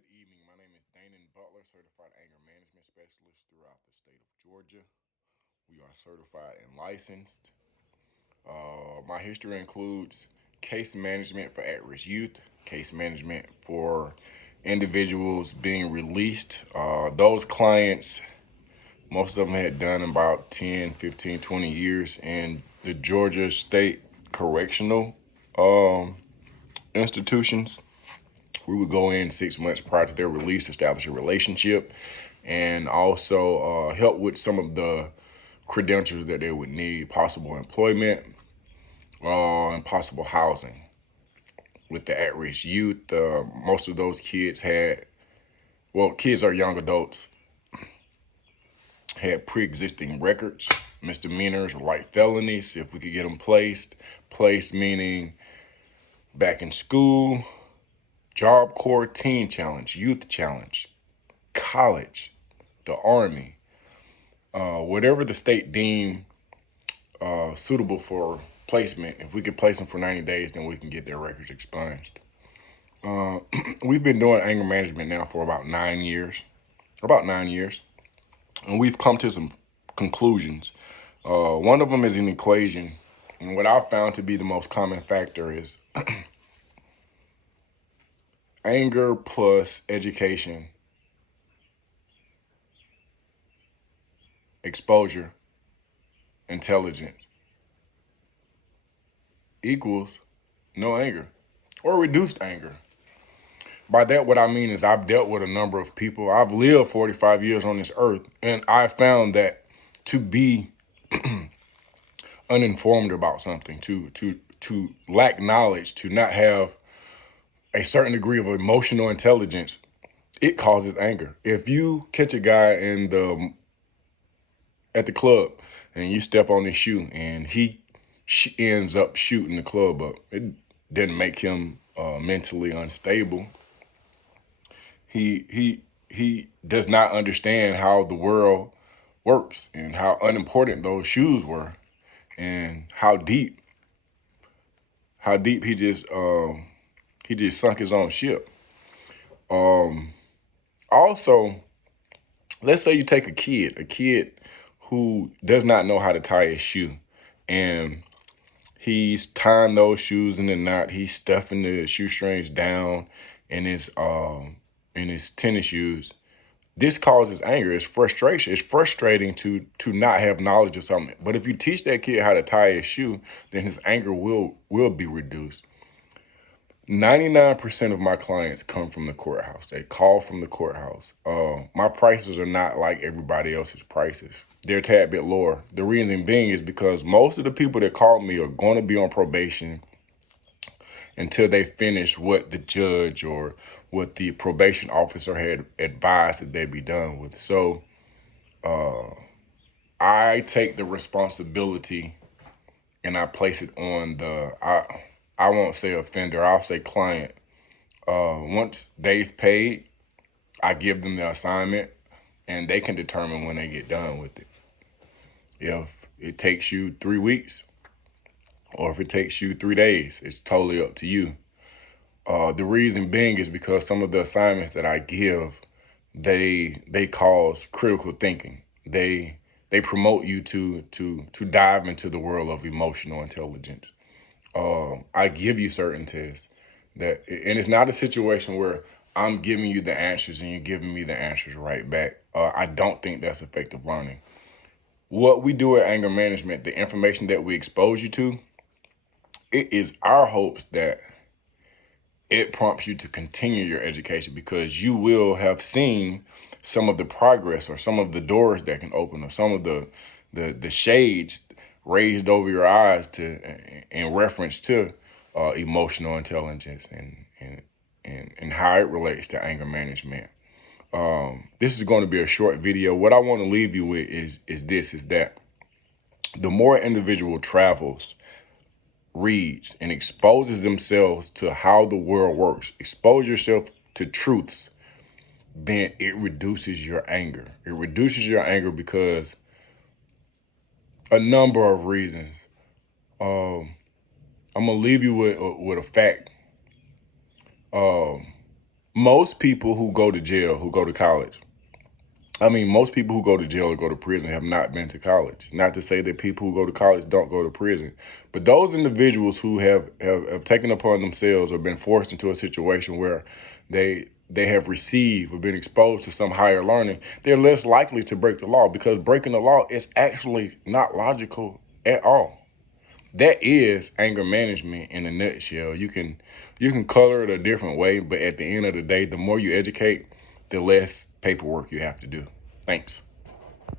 Good evening. My name is Danon Butler, certified anger management specialist throughout the state of Georgia. We are certified and licensed. My history includes case management for at risk youth, case management for individuals being released. Those clients, most of them had done about 10, 15, 20 years in the Georgia State Correctional um, institutions. We would go in 6 months prior to their release, establish a relationship, and also help with some of the credentials that they would need, possible employment, and possible housing. With the at-risk youth, most of those kids kids are young adults, had pre-existing records, misdemeanors or light felonies. If we could get them placed meaning back in school, Job Corps, Teen Challenge, Youth Challenge, college, the Army, whatever the state deemed suitable for placement. If we could place them for 90 days, then we can get their records expunged. We've been doing anger management now for about 9 years, and we've come to some conclusions. One of them is an equation, and what I've found to be the most common factor is anger plus education, exposure, intelligence equals no anger or reduced anger. By that, what I mean is I've dealt with a number of people. I've lived 45 years on this earth, and I found that to be uninformed about something, to lack knowledge, to not have a certain degree of emotional intelligence, it causes anger. If you catch a guy at the club and you step on his shoe and he ends up shooting the club up, it didn't make him mentally unstable. He does not understand how the world works and how unimportant those shoes were and how deep he just sunk his own ship. Also, let's say you take a kid who does not know how to tie his shoe, and he's tying those shoes in the knot. He's stuffing the shoestrings down in his tennis shoes. This causes anger. It's frustration. It's frustrating to not have knowledge of something. But if you teach that kid how to tie his shoe, then his anger will be reduced. 99% of my clients come from the courthouse. They call from the courthouse. My prices are not like everybody else's prices. They're a tad bit lower. The reason being is because most of the people that call me are going to be on probation until they finish what the judge or what the probation officer had advised that they be done with. So I take the responsibility and I place it on I won't say offender, I'll say client. Once they've paid, I give them the assignment and they can determine when they get done with it. If it takes you 3 weeks or if it takes you 3 days, it's totally up to you. The reason being is because some of the assignments that I give, they cause critical thinking. They promote you to dive into the world of emotional intelligence. I give you certain tests and it's not a situation where I'm giving you the answers and you're giving me the answers right back. I don't think that's effective learning. What we do at anger management, the information that we expose you to, it is our hopes that it prompts you to continue your education because you will have seen some of the progress or some of the doors that can open or some of the shades raised over your eyes to in reference to emotional intelligence and how it relates to anger management. This is going to be a short video. What I want to leave you with is that the more individual travels, reads, and exposes themselves to how the world works, expose yourself to truths, then it reduces your anger. It reduces your anger because a number of reasons. I'm gonna leave you with a fact. Most people who go to jail, who go to college, most people who go to jail or go to prison have not been to college. Not to say that people who go to college don't go to prison, but those individuals who have taken upon themselves or been forced into a situation where they have received or been exposed to some higher learning, they're less likely to break the law, because breaking the law is actually not logical at all. That is anger management in a nutshell. You can color it a different way, but at the end of the day, the more you educate, the less paperwork you have to do. Thanks.